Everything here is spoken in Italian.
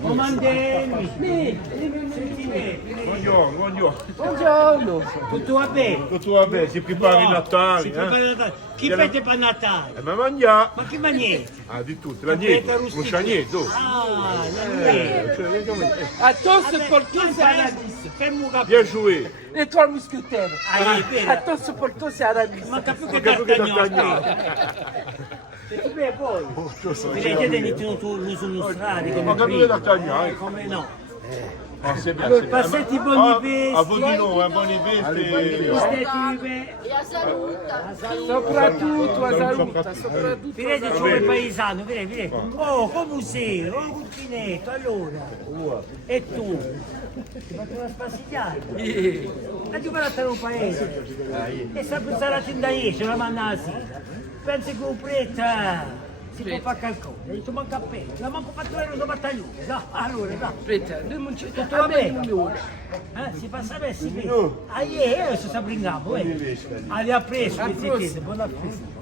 Comandemi. Buongiorno, buongiorno. Buongiorno. Tutto va bene? Tutto va bene, si prepara i Natali, Si prepara il Natale. Chi fate per Natale? Ma mangia. Ma chi fa niente? Ah, di tutto, la niente, non c'è niente. Ah, niente. Attention, Porto, c'est Aramis. Fai-moi capire. Bien joué. Les trois mousquetaires. Ah, è vero. Attention, Porto, c'est Aramis. Ma capivo che Ho capito che D'Artagnan. D'Artagnan. E beh, poi. Vedete, iniziano tu l'uso nostrani come Ho capito prima. D'Artagnan. Come no? Ah, c'est bien, Allora, c'est bien. passetti buoni vesti. A voi di no, buoni vesti. Vestiti bene. E a saluta. Soprattutto, a saluta, soprattutto. Vedete, come paesano, vedete. Oh, come sei? Oh, cugginetto, allora. E tu? Ti faccio una spassigliata. E tu per un paese. E sempre sarà in da esce, la manna sì. Pensi che un preta si può fare qualcosa. Dice manca a pelle. La manco fatto vedere lo battaglione. No, allora, no. Aspetta, noi non ci Tutto va bene? Si passa bene, si vede. Ah, io se sapringiamo, Ali ha preso, buon appetito.